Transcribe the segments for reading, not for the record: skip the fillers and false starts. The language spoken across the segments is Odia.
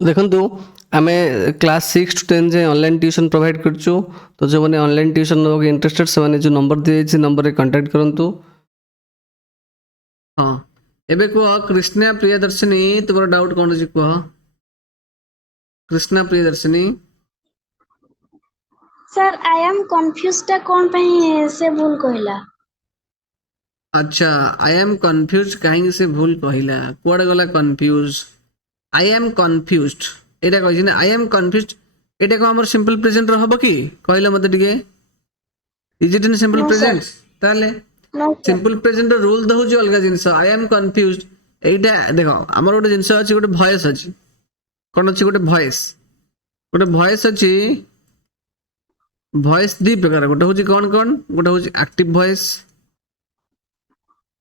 ଦେଖନ୍ତୁ ଆମେ କ୍ଲାସ୍ 6 ଟୁ 10 ଯାଏଁ ଅନଲାଇନ୍ ଟ୍ୟୁସନ୍ ପ୍ରୋଭାଇଡ଼ କରୁଛୁ। ତ ଯେଉଁମାନେ ଅନଲାଇନ୍ ଟ୍ୟୁସନ୍ ନେବାକୁ ଇଣ୍ଟରେଷ୍ଟେଡ୍ ସେମାନେ ଯେଉଁ ନମ୍ବର ଦିଆଯାଇଛି ନମ୍ବରରେ କଣ୍ଟାକ୍ଟ କରନ୍ତୁ। ହଁ, ଏବେ କୁହ କୃଷ୍ଣା ପ୍ରିୟଦର୍ଶିନୀ, ତୁମର ଡାଉଟ୍ କ'ଣ ଅଛି କୁହ? Krishna Priyadarshini, sir I am confuse टा कौन पे से भूल कहला। अच्छा आई एम कन्फ्यूज कहीं से भूल कहला, कुआड़े गला कन्फ्यूज? आई एम कन्फ्यूज एटा कहि ना, आई एम कन्फ्यूज एटा को हमर सिंपल प्रेजेंट रो हबो कि कहला मते टिके? Is it in simple no sir, present? ताले no sir. Simple present rule तो होची अलगा जिंस। आई एम कन्फ्यूज एटा देखो हमर गोटे जिंस अछि, गोटे वॉइस अछि। कोन अछि? गोटे वॉइस अछि। वॉइस दी प्रकार, गोटे होची कोन गोटे होची एक्टिव वॉइस,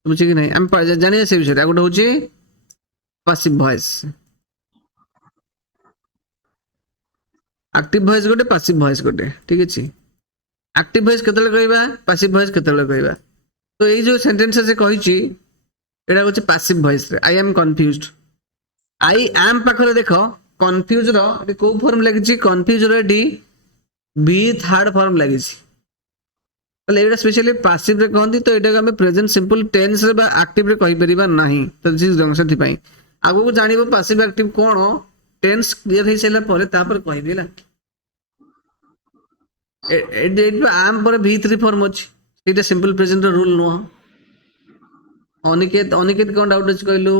बुझी कि नहीं? हम जानिए से विषय। गोटे होची पैसिव वॉइस। एक्टिव वॉइस गोटे, पैसिव वॉइस गोटे, ठीक अछि। एक्टिव वॉइस केतले कहबा, पैसिव वॉइस केतले कहबा? तो ये जो सेंटेंस से कहिची एटा होची पैसिव वॉइस रे। I am confused, I am पाखरे देखो कन्फ्यूज रो एटी को फॉर्म लागिची? कन्फ्यूज रो एटी बी थर्ड फॉर्म लागिची। ताले एटा स्पेशली पैसिव रे कहंती। तो एटा हम प्रेजेंट सिंपल टेंस रे बा एक्टिव रे कहि परिबा नाही। तो दिस जंक्शन पई आगो को जानिबो पैसिव एक्टिव कोन, टेंस क्लियर हे सेला परे तापर कहबिला। एट आम पर v3 फॉर्म अछि, एटा सिंपल प्रेजेंट रो रूल नो। अनिकेत कोन डाउट अछि कहलु?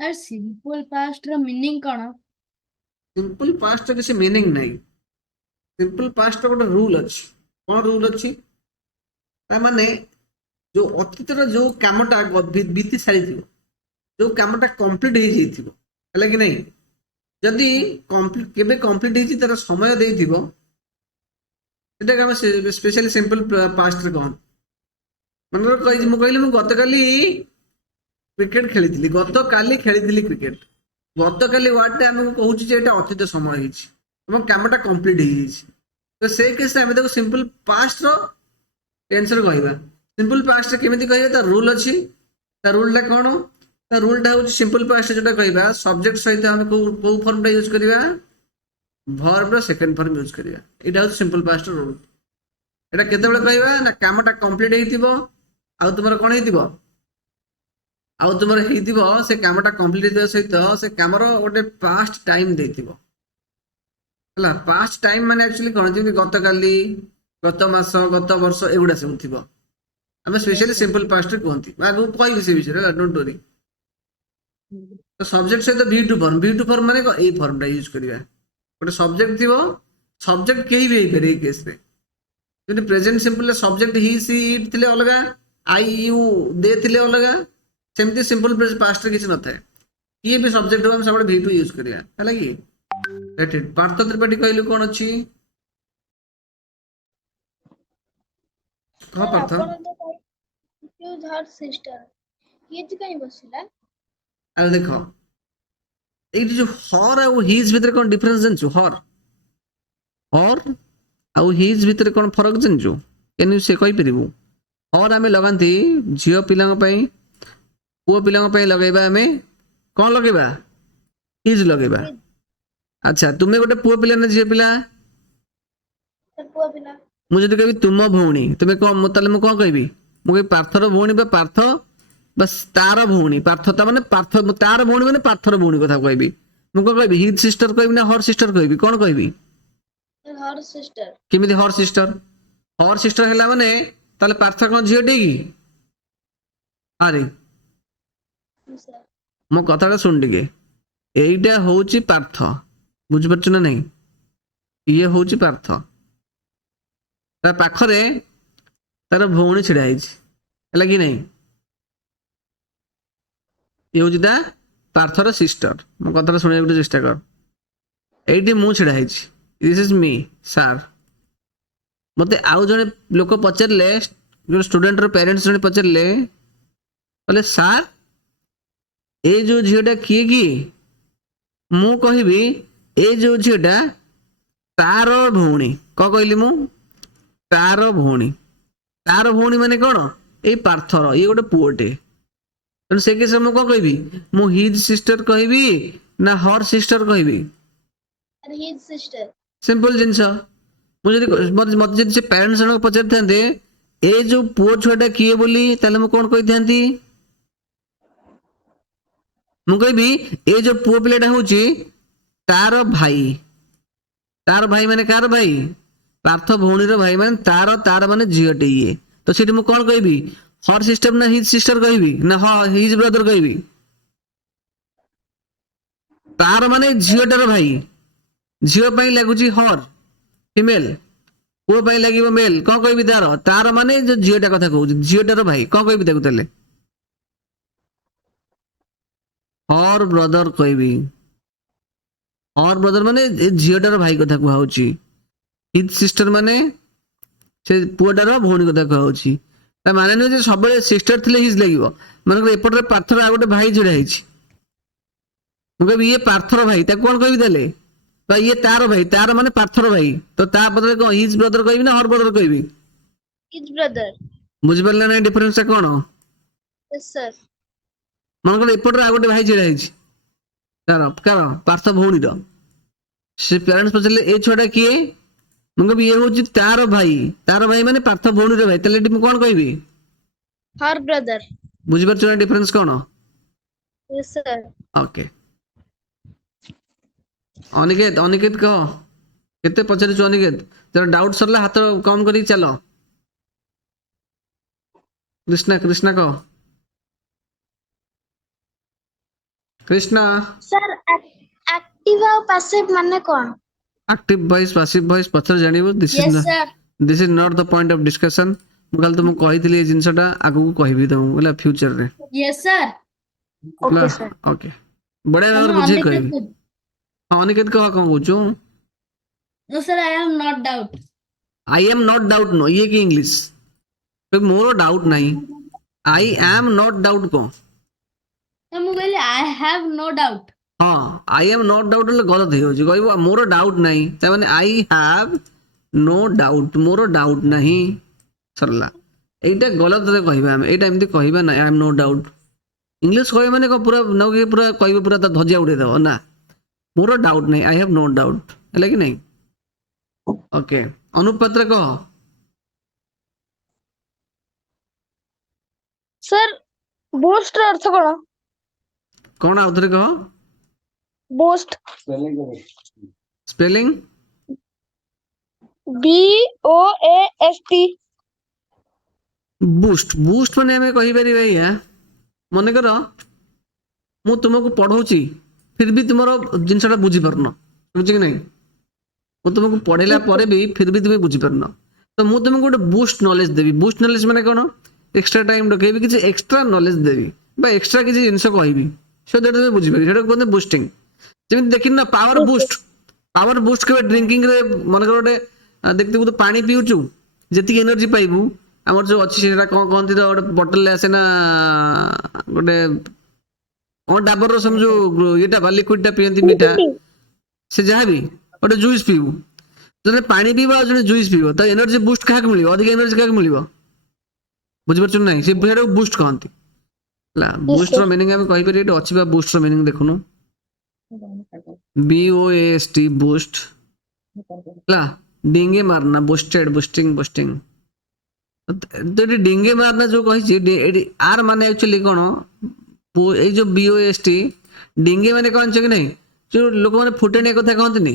सर सिंपल पास्ट रो मीनिंग कोन? सिंपल पास्ट किसी मीनिंग नहीं। सिंपल पास्ट गोटे रूल अच्छी। कौन रूल अच्छी? माने जो अतीत जो कामटा बीती सारी जो कामटा कंप्लीट हो जाइथिबो, हैला कि नहीं? जदि केबे कंप्लीट होइछि तार समय देइथिबो, एटा हम स्पेशली सिंपल पास्ट रे कहन। मन कहि मु कहली मु गतकाली क्रिकेट खेली, गतकाली खेली क्रिकेट। गतकाली वार्ड आमको कहूँ जे एटा अतीत समय होइछि, कामटा कंप्लीट हो जाइछि। तो से केस आम देखो सिंपल पास्ट रो टेंस रे कहबा। सिंपल पास्ट केमिति कहबा? ता रूल अछि। ता रूल टा कोन? ता रूल टा होछि सिंपल पास्ट जोटा कहबा सब्जेक्ट सहित हम को फॉर्म टा यूज करबा? वर्ब रो सेकंड फॉर्म यूज करबा। एटा होछि सिंपल पास्ट रूल। एटा केते बेले कहबा ना कामटा कंप्लीट हेतिबो आ तुमर कोन हेतिबो, आ तुमर हेतिबो से कामटा कंप्लीट हेतिबो सहित से कामर गोटे पास्ट टाइम देतिबो। हला पास्ट टाइम माने एक्चुअली कोन? जे गतकाली, गत मास, गत वर्ष एगुडा सब थिबो। हम स्पेशली सिंपल पास्ट कहंती। आगु कहबी से विषय, डोंट वरी। तो सब्जेक्ट सहित V2 फॉर्म माने ए फॉर्म टा यूज करबा। गोटे सब्जेक्ट थिबो, सब्जेक्ट केही भी हे पेरे केस रे। जदि present simple subject he see it थिले अलगा, आई यू दे थिले अलगा, सेमती सिंपल पास्ट रे किछ न थाए। किए भी सब्जेक्ट हो हम सब V2 यूज करबा, हैला कि? राइट। पार्थ त्रिपाठी कहलु कोन अछि? कह सर पार्थ। आपण तो कंफ्यूज हर सिस्टर ये तो कहीं बसिला। अरे देखो ये जो हर और हिज भीतर कोन डिफरेंस जानछु? हर और हिज भीतर कोन फरक जानछु? कैन यू से कहि परिबु? हर आमे लगांती झियो पिलांग पई, पुओ पिलांग पई लगेबा। आमे कोन लगेबा? हिज लगेबा। अच्छा तुमे गोटे पुओ पिला ना झियो पिला? सर पुआ बिना मु जदि कहबी तुम भौणी, तुमे कोन ताले मु कोन कहबी? मु कहबी पार्थर भौणी बा पार्थ बस तार भौणी। पार्थ ता माने पार्थ, तार भौणी माने पार्थर भौणी कथा कहबी। मु कोन कहबी? हिज सिस्टर कहबी ना हर सिस्टर कहबी? कोन कहबी? Sir her sister. केमिति हर सिस्टर? हर सिस्टर हैला माने ताले पार्थ कोन झियोटी की? अरे सर मो कथाटा सुन टिके। एइटा होउची पार्थ, बुझ परछु ना नहीं? ये होउची पार्थ, ता पाखरे तार भौणी छिड़ा हिच, हैला कि नहीं? ये होउची ता पार्थर सिस्टर। मो कथाटा सुनिया गुटे चेष्टा कर। एइटी मु छिड़ा हिच, दिस इज मी सर। मते आउ जने लोक पचारले, जो स्टूडेंट रो पेरेंट्स जने पचारले, बोले सर ए जो झियोटा किए की? मु कहबी ए जो झियोटा तार भौणी। क कहली मु? तार भौणी। तार भौणी माने कोन? ए पार्थर, ये गोटे पुओटे। ତେଣୁ ସେ କେସରେ ମୁଁ କଣ କହିବି? ମୁଁ ହିଜ୍ ସିଷ୍ଟର କହିବି ନା ହର ସିଷ୍ଟର କହିବି? Sir, his sister. ସିମ୍ପଲ ଜିନିଷ। ମୁଁ ଯଦି ମତେ ଯଦି ସେ ପ୍ୟାରେଣ୍ଟସ୍ ଜଣକ ପଚାରିଥାନ୍ତେ ଏ ଯୋଉ ପୁଅ ଛୁଆଟା କିଏ ବୋଲି, ତାହେଲେ ମୁଁ କଣ କହିଥାନ୍ତି? ମୁଁ କହିବି ଏ ଯୋଉ ପୁଅ ପିଲାଟା ହଉଛି ତାର ଭାଇ। ତାର ଭାଇ ମାନେ କାହାର ଭାଇ? ପାର୍ଥ ଭଉଣୀର ଭାଇ, ମାନେ ତାର ମାନେ ଝିଅଟେ ଇଏ। ତ ସେଠି ମୁଁ କଣ କହିବି? ହର ସିଷ୍ଟର ନା ହିଜ ସିଷ୍ଟର କହିବି ନା ହିଜ ବ୍ରଦର କହିବି? ତାର ମାନେ ଝିଅଟାର ଭାଇ। ଝିଅ ପାଇଁ ଲାଗୁଛି ହର ଫିମେଲ, ପୁଅ ପାଇଁ ଲାଗିବ ମେଲ। କଣ କହିବି? ତାର ମାନେ ଯୋଉ ଝିଅଟା କଥା କହୁଛି, ଝିଅଟାର ଭାଇ। କଣ କହିବି ତାକୁ ତାହେଲେ? ହର ବ୍ରଦର କହିବି। ହର ବ୍ରଦର ମାନେ ଏ ଝିଅଟାର ଭାଇ କଥା କୁହାହଉଛି। ହିଜ ସିଷ୍ଟର ମାନେ ସେ ପୁଅଟାର ଭଉଣୀ କଥା କୁହାହଉଛି। ତା ମାନେ ନୁହେଁ ଯେ ସବୁବେଳେ ସିଷ୍ଟର ଥିଲେ ହିଜ ଲାଗିବ। ମନେକର ଏପଟରେ ପାର୍ଥର ଆଉ ଗୋଟେ ଭାଇ ଛିଡା ହେଇଛି, ମୁଁ କହିବି ଇଏ ପାର୍ଥର ଭାଇ, ତାକୁ କଣ କହିବି ତାହେଲେ? ତ ଇଏ ତାର ଭାଇ, ତାର ମାନେ ପାର୍ଥର ଭାଇ। ତ ତା ବଦଳରେ କଣ ହିଜ ବ୍ରଦର କହିବି ନା ହର ବ୍ରଦର କହିବି? His brother. ବୁଝିପାରିଲେ ନା ଡିଫରେନ୍ସଟା କଣ? Yes, sir. ମନେକର ଏପଟରେ ଆଉ ଗୋଟେ ଭାଇ ଛିଡା ହେଇଛି, କାର ପାର୍ଥ ଭଉଣୀର। ସେ ପ୍ୟାରେଣ୍ଟସ୍ ପଚାରିଲେ ଏ ଛୁଆଟା କିଏ? ମୁଁ କହିବି ଇଏ ହଉଛି ତାର ଭାଇ। ତାର ଭାଇ ମାନେ ପାର୍ଥ ଭଉଣୀର ଭାଇ। ତାହେଲେ ଏଠି ମୁଁ କଣ କହିବି? Her brother. ବୁଝିପାରୁଛ ନା ଡିଫରେନ୍ସ କଣ? Yes, sir. ଓକେ। ଅନିକେତ କହ, କେତେ ପଚାରିଛୁ ଅନିକେତ? ତୋର ଡାଉଟ୍ ସରିଲା, ହାତ କମ କରିକି ଚାଲ। କୃଷ୍ଣା କହ। କୃଷ୍ଣା। Sir, active ଆଉ passive ମାନେ କଣ? ଆକ୍ଟିଭ ଭଏସ୍ ପାସିଭ ଭଏସ୍ ପଛରେ ଜାଣିବୁ। Yes, sir. This is not the point of discussion. ମୁଁ ଖାଲି ତୁମକୁ କହିଥିଲି ଏ ଜିନିଷଟା, ଆଗକୁ କହିବି ତମକୁ ହେଲା ଫ୍ୟୁଚରରେ। Yes, sir. Okay, sir. Okay, ବଢିଆ ଭାବରେ ତମେ ବୁଝେଇ ଅନିକେତ କହିବି। କହୁଛ? ହଁ ଅନିକେତ କହ, କଣ କହୁଛୁ? No, sir, I am not doubt. I M not doubt ନୁହଁ, ଇଏ କି ଇଂଲିଶ? ମୋର ଡାଉଟ୍ ନାହିଁ। ଆଇ ଆମ୍ ନଟ୍ ଡାଉଟ୍ କଣ? ତ ମୁଁ କହିଲି I have no doubt. ହଁ, ଆଇ ଏମ୍ ନଟ୍ ଡାଉଟ୍ ହେଲେ ଗଲତ ହେଇଯାଉଛି। କହିବ ମୋର ଡାଉଟ୍ ନାହିଁ, ତାମାନେ ଆଇ ହାଭ୍ ନୋ ଡାଉଟ୍, ମୋର ଡାଉଟ୍ ନାହିଁ। ସରିଲା। এইটা ଗଲତରେ କହିବା ଆମେ, ଏଇଟା ଏମିତି କହିବା ନାହିଁ। I M no doubt. English କହିବେ ମାନେ କଣ ପୁରା ନକି ପୁରା କହିବେ, ପୁରା ତା ଧଜିଆ ଉଡେଇଦବ ନା। ମୋର ଡାଉଟ୍ ନାହିଁ, ଆଇ ହାଭ୍ ନୋ ଡାଉଟ୍, ହେଲା କି ନାହିଁ? ଓକେ, ଅନୁପାତ୍ର କହ। Sir, boost ର ଅର୍ଥ କଣ? କଣ ଆଉଥରେ କହ? Boost. Spelling? BOAST. Boost. Boost ମାନେ ଆମେ କହିପାରିବା ଏଇଆ, ମନେକର ମୁଁ ତୁମକୁ ପଢଉଛି, ଫିର ବି ତୁମର ଜିନିଷଟା ବୁଝିପାରୁନ, ବୁଝି କି ନାହିଁ? ମୁଁ ତୁମକୁ ପଢେଇଲା ପରେ ବି ଫିର ବି ତୁମେ ବୁଝିପାରୁନ, ତ ମୁଁ ତୁମକୁ ଗୋଟେ ବୁଷ୍ଟ ନଲେଜ ଦେବି। ବୁଷ୍ଟ ନଲେଜ ମାନେ କଣ? ଏକ୍ସଟ୍ରା ଟାଇମ ଡକେଇବି, କିଛି ଏକ୍ସଟ୍ରା ନଲେଜ ଦେବି ବା ଏକ୍ସଟ୍ରା କିଛି ଜିନିଷ କହିବି, ସୋ ଦ୍ୟାଟ୍ ତୁମେ ବୁଝିପାରିବ। ସେଟାକୁ କୁହନ୍ତି ବୁଷ୍ଟିଂ। ଯେମିତି ଦେଖିନ ନା ପାୱାର ବୁଷ୍ଟ। ପାୱାର ବୁଷ୍ଟ କେବେ ଡ୍ରିଙ୍କିଂରେ, ମନେକର ଗୋଟେ ଦେଖିଥିବୁ ତୁ ପାଣି ପିଉଛୁ, ଯେତିକି ଏନର୍ଜି ପାଇବୁ, ଆମର ଯୋଉ ଅଛି ସେଟା କଣ କହନ୍ତି ତ, ଗୋଟେ ବଟଲରେ ଆସେ ନା, ଗୋଟେ କଣ ଡାବରର ସବୁ ଯୋଉ ଇଏଟା ବା ଲିକ୍ୱିଡଟା ପିଅନ୍ତି ମିଠା, ସେ ଯାହାବି ଗୋଟେ ଜୁଇସ୍ ପିଇବୁ, ଜଣେ ପାଣି ପିଇବ ଆଉ ଜଣେ ଜୁଇସ୍ ପିଇବ, ତ ଏନର୍ଜି ବୁଷ୍ଟ କାହାକୁ ମିଳିବ? ଅଧିକ ଏନର୍ଜି କାହାକୁ ମିଳିବ? ବୁଝିପାରୁଛନ୍ତି ନାହିଁ? ସେ ସେଟାକୁ ବୁଷ୍ଟ କହନ୍ତି ହେଲା। ବୁଷ୍ଟର ମିନିଂ ଆମେ କହିପାରିବା, ଏଠି ଅଛି ବା ବୁଷ୍ଟର ମିନିଂ ଦେଖୁନୁ, BOAST ବୁଷ୍ଟ ହେଲା। ଡିଙ୍ଗେ ମାରନା, ବୁଷ୍ଟେଡ, ବୁଷ୍ଟିଂ, ବୁଷ୍ଟିଂ। ତ ଏଠି ଡିଙ୍ଗେ ମାରନା ଯୋଉ କହିଛି, ଏଠି ଆର ମାନେ ଆକ୍ଚୁଆଲି କଣ? ଏଇ ଯୋଉ BOAST, ଡିଙ୍ଗେ ମାନେ କଣ ଜାଣିଛ କି ନାହିଁ? ଯୋଉ ଲୋକମାନେ ଫୁଟାଣିଆ କଥା କହନ୍ତିନି,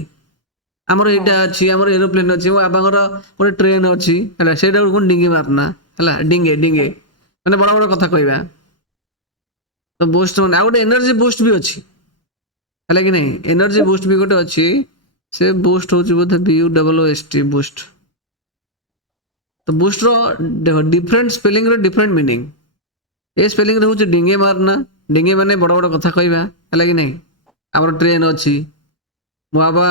ଆମର ଏଇଟା ଅଛି, ଆମର ଏରୋପ୍ଲେନ ଅଛି, ମୋ ବାବାଙ୍କର ଗୋଟେ ଟ୍ରେନ ଅଛି, ହେଲା, ସେଇଟା କଣ ଡିଙ୍ଗେ ମାରନା, ହେଲା। ଡିଙ୍ଗେ ଡିଙ୍ଗେ ମାନେ ବଡ ବଡ କଥା କହିବା। ତ ବୁଷ୍ଟ ମାନେ ଆଉ ଗୋଟେ ଏନର୍ଜି ବୁଷ୍ଟ ବି ଅଛି, ହେଲା କି ନାହିଁ? ଏନର୍ଜି ବୁଷ୍ଟ ବି ଗୋଟେ ଅଛି, ସେ ବୁଷ୍ଟ ହଉଛି ବୋଧେ BUST ବୁଷ୍ଟ। ତ ବୁଷ୍ଟର ଡିଫରେଣ୍ଟ ସ୍ପେଲିଂର ଡିଫରେଣ୍ଟ ମିନିଂ। ଏ ସ୍ପେଲିଂରେ ହଉଛି ଡିଙ୍ଗେ ମାରନା, ଡିଙ୍ଗେ ମାନେ ବଡ ବଡ କଥା କହିବା, ହେଲା କି ନାହିଁ? ଆମର ଟ୍ରେନ ଅଛି, ମୋ ବାବା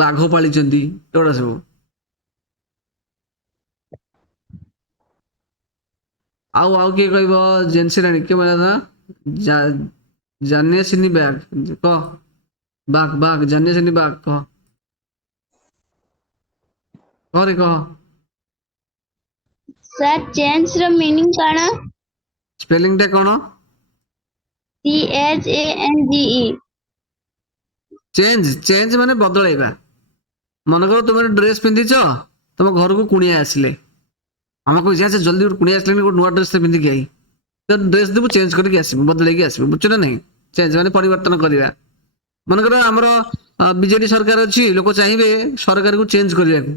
ବାଘ ପାଳିଛନ୍ତି, ଏଗୁଡା ସବୁ। ଆଉ କିଏ କହିବ? ଜେନ୍ସି ରାଣୀ କିଏ କହିଲା? ଜାନିଆସିନି ବ୍ୟାଗ କହ। ବାଘ ଜାନିଆସିନି ବାଘ କହ, କହରେ କହ। Sir, change ର meaning କଣ? ସ୍ପେଲିଂଟା କଣ? CHANGE. ଚେଞ୍ଜ ଚେଞ୍ଜ ମାନେ ବଦଳାଇବା। ମନେକର ତୁମେ ଡ୍ରେସ୍ ପିନ୍ଧିଛ, ତମ ଘରକୁ କୁଣିଆ ଆସିଲେ, ଆମେ କହୁଛି ଆଚ୍ଛା ଜଲ୍ଦି ଗୋଟେ କୁଣିଆ ଆସିଲେଣି, ଗୋଟେ ନୂଆ ଡ୍ରେସ୍ ପିନ୍ଧିକି ଆଇ, ତ ଡ୍ରେସ୍ ଦେବୁ, ଚେଞ୍ଜ କରିକି ଆସିବୁ, ବଦଳେଇକି ଆସିବୁ, ବୁଝୁଛ ନା ନାହିଁ? ଚେଞ୍ଜ ମାନେ ପରିବର୍ତ୍ତନ କରିବା। ମନେକର ଆମର ବିଜେଡି ସରକାର ଅଛି, ଲୋକ ଚାହିଁବେ ସରକାରକୁ ଚେଞ୍ଜ କରିବାକୁ,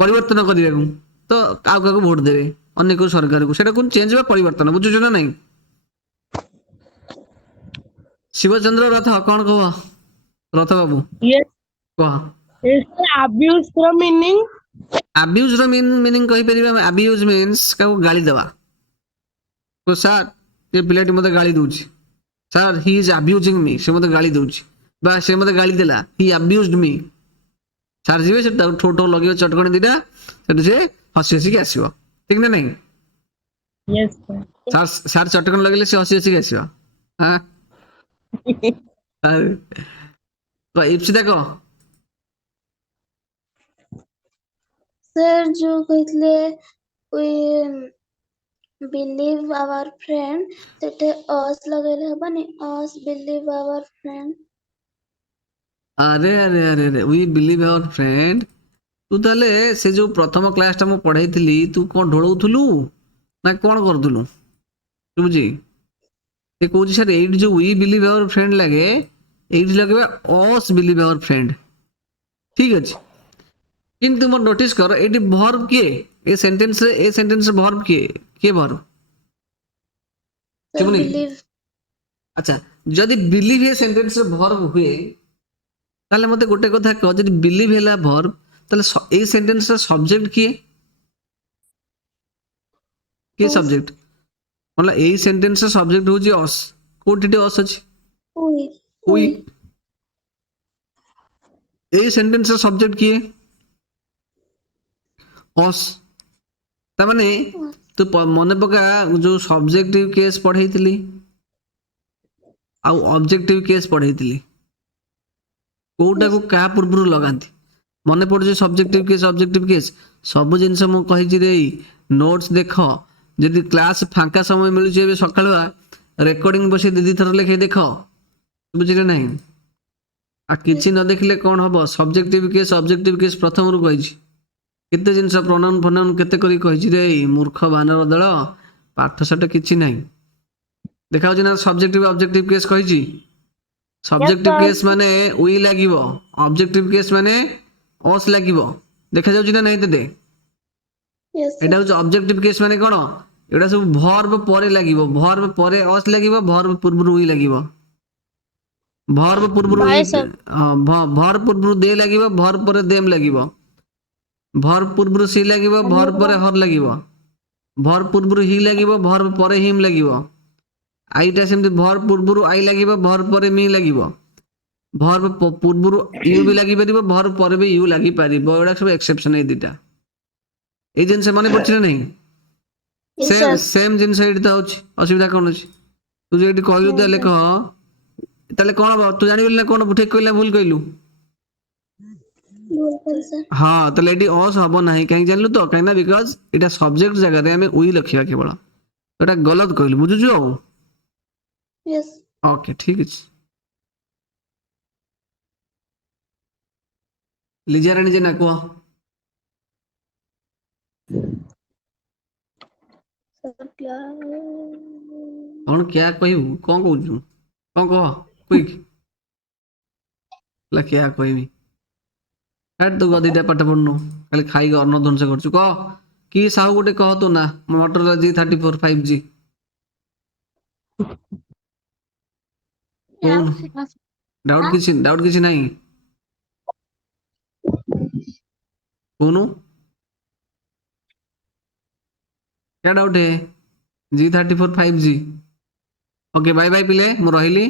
ପରିବର୍ତ୍ତନ କରିବାକୁ, ତ ଆଉ କାହାକୁ ଭୋଟ ଦେବେ? ଅନ୍ୟ କେଉଁ ସରକାରକୁ। ସେଟା କଣ ଚେଞ୍ଜ ବା ପରିବର୍ତ୍ତନ, ବୁଝୁଛ ନା ନାହିଁ? ଶିବଚନ୍ଦ୍ର ରଥ କଣ କହ? ରଥ ବାବୁ Yes, କହ। it's abuse the meaning. Abuse ର ମିନିଂ କହିପାରିବା? ଆବ୍ୟୁଜ ମିନ୍ସ କାହାକୁ ଗାଳି ଦେବା। ତ ସାର୍ ଏ ପିଲାଟି ମୋତେ ଗାଳି ଦଉଛି, ସାର୍ ହି ଇଜ ଆବ୍ୟୁଜିଂ ମି, ସେ ମୋତେ ଗାଳି ଦଉଛି, ବା ସେ ମୋତେ ଗାଳି ଦେଲା, ହି ଆବ୍ୟୁଜଡ ମି। ସାର୍ ଯିବେ, ସେ ତାକୁ ଠୋ ଠୋ ଲଗେଇବେ ଚଟକଣି ଦିଟା, ସେଠୁ ସେ ହସି ହସିକି ଆସିବ, ଠିକ ନା ନାହିଁ? Yes, sir. ସାର୍ ସାର୍ ଚଟକଣି ଲଗେଇଲେ ସେ ହସି ହସିକି ଆସିବ। ହଁ ଇପ୍ସିତା କହ। सर जो कहले we believe our friend setae us लगेले हबनी us believe our friend ଆରେ ଆରେ ଆରେ ଆରେ वी बिलीव आवर फ्रेंड। ତୁ ତାହେଲେ ସେ ଯୋଉ ପ୍ରଥମ କ୍ଲାସଟା ମୁଁ ପଢେଇଥିଲି, ତୁ କଣ ଢୋଳଉଥିଲୁ ନା କଣ କରୁଥିଲୁ? ଶୁଭୁଛି? ସେ କହୁଛି ସାର୍ ଏଇଠି ଯୋଉ वी बिलीव आवर फ्रेंड ଲାଗେ, ଏଇଠି ଲଗେଇବା us बिलीव आवर फ्रेंड। ଠିକ ଅଛି, କିନ୍ତୁ ମୋର ନୋଟିସ କର ଏଇଠି ଭର୍ବ କିଏ? ଏ ସେଣ୍ଟେନ୍ସରେ ଭର୍ବ କିଏ? କିଏ ଭର୍ବ? सर ଶୁଭୁନି? believe ଆଚ୍ଛା, ଯଦି ବିଲିଭ ଏ ସେଣ୍ଟେନ୍ସରେ ଭର୍ବ ହୁଏ, ତାହେଲେ ମତେ ଗୋଟେ କଥା କହ, ଯଦି ବିଲିଭ ହେଲା ଭର୍ବ, ତାହେଲେ ଏଇ ସେଣ୍ଟେନ୍ସର ସବଜେକ୍ଟ କିଏ? କିଏ us ସବଜେକ୍ଟ? ମାନେ ଏଇ ସେଣ୍ଟେନ୍ସର ସବଜେକ୍ଟ ହଉଛି ଅସ୍। କୋଉଠି ଅସ୍ ଅଛି? we we. we ଏଇ ସେଣ୍ଟେନ୍ସର ସବଜେକ୍ଟ କିଏ? ଅସ୍। ତାମାନେ ତୁ ମନେ ପକା, ଯୋଉ ସବଜେକ୍ଟିଭ କେସ୍ ପଢେଇଥିଲି ଆଉ ଅବଜେକ୍ଟିଭ କେସ୍ ପଢେଇଥିଲି, କୋଉଟାକୁ କାହା ପୂର୍ବରୁ ଲଗାନ୍ତି? ମନେ ପଡୁଛି? ସବଜେକ୍ଟିଭ କେସ୍ ଅବଜେକ୍ଟିଭ କେସ୍ ସବୁ ଜିନିଷ ମୁଁ କହିଛି ରେ। ନୋଟ୍ସ ଦେଖ, ଯଦି କ୍ଲାସ ଫାଙ୍କା ସମୟ ମିଳୁଛି ଏବେ ସକାଳୁଆ, ରେକର୍ଡିଂ ବସି ଦି ଥର ଲେଖେ ଦେଖ, ବୁଝିଲେ ନାହିଁ? ଆଉ କିଛି ନ ଦେଖିଲେ କଣ ହବ? ସବଜେକ୍ଟିଭ କେସ୍ ଅବଜେକ୍ଟିଭ କେସ୍ ପ୍ରଥମରୁ କହିଛି, କେତେ ଜିନିଷ ପ୍ରନାଉନ ଫନାଉନ କେତେ କରି କହିଛି ରେ। ମୂର୍ଖ ବାନର ଦଳ, ପାଠ ସାଠ କିଛି ନାହିଁ। ଦେଖାଉଛି ନା ସବଜେକ୍ଟିଭ ଅବଜେକ୍ଟିଭ କେସ୍ କହିଛି। Subjective sir. କେସ୍ ମାନେ ଉଇ ଲାଗିବ, ଅବଜେକ୍ଟିଭ କେସ୍ ମାନେ ଅସ୍ ଲାଗିବ। ଦେଖାଯାଉଛି ନା ନାଇଁ ତତେ? yes sir ଏଇଟା ହଉଛି ଅବଜେକ୍ଟିଭ କେସ୍ ମାନେ କଣ? ଏଗୁଡ଼ା ସବୁ ଭର୍ବ ପରେ ଲାଗିବ, ଭର୍ବ ପରେ ଅସ୍ ଲାଗିବ, ଭର୍ବ ପୂର୍ବରୁ ଉଇ ଲାଗିବ। ଭର୍ବ ପୂର୍ବରୁ Bye, sir. ଭର୍ବ ପୂର୍ବରୁ ଦେ ଲାଗିବ, ଭର୍ବ ପରେ ଦେମ୍ ଲାଗିବ। ଭର୍ବ ପୂର୍ବରୁ ସି ଲାଗିବ, ଭର୍ବ ପରେ ହର ଲାଗିବ। ଭର୍ବ ପୂର୍ବରୁ ହି ଲାଗିବ, ଭର୍ବ ପରେ ହିମ୍ ଲାଗିବ। ଆଇଟା ସେମିତି ଭର୍ବ ପୂର୍ବରୁ ଆଇ ଲାଗିବ, ଭର୍ବ ପରେ ମି ଲାଗିବ। ଭର୍ବ ପୂର୍ବରୁ ୟୁ ବି ଲାଗିପାରିବ, ଭର୍ବ ପରେ ବି ୟୁ ଲାଗିପାରିବ। ଏଗୁଡ଼ା ସବୁ ଏକ୍ସେପସନ ଏଇ ଦିଟା। ଏଇ ଜିନିଷ ମନେ ପଡୁଛି ନା ନାହିଁ? yes ସେମ୍ sir ସେମ୍ ଜିନିଷ ଏଇଠି ତ ହଉଛି, ଅସୁବିଧା କଣ ଅଛି? ତୁ ଯଦି ଏଇଠି କହିଲୁ नहीं ତାହେଲେ sir କହ, ତାହେଲେ କଣ ହବ? ତୁ ଜାଣିପାରିଲୁ ନା କଣ ଠିକ କହିଲୁ ନା ଭୁଲ କହିଲୁ? बोल सर ହଁ, ତାହେଲେ ଏଠି ଅସ୍ ହବ ନାହିଁ। କାହିଁକି ଜାଣିଲୁ ତ? କାହିଁକି ନା ବିକଜ ଏଇଟା ସବଜେକ୍ଟ ଜାଗାରେ ଆମେ ଉଇ ଲେଖିବା କେବଳ। ଏଇଟା ଗଲତ କହିଲୁ, ବୁଝୁଛୁ? ଆଉ yes ଓକେ, ଠିକ ଅଛି। ଲିଜା ରାଣୀ ଜେନା କୁହ। सर क्या କଣ କ୍ୟା କହିବୁ? କଣ କହୁଛୁ? କଣ କହ କୁଇକ୍। ହେଲା କ୍ୟା କହିବି? ହାଟ୍ ତୁ ଗଦିଟା ପାଠ ପଢୁନୁ, ଖାଲି ଖାଇକି ଅନ୍ନ ଧ୍ୱଂସ କରୁଛୁ। କହ କି ସାହୁ ଗୋଟେ କହ ତୁ ନା, ମଟରଲା G34 5G କହୁନୁ। ଡାଉଟ କିଛି ନାହିଁ କହୁନୁ। क्या डाउट है? G34 5G। Okay bye bye पिले, ମୁଁ ରହିଲି।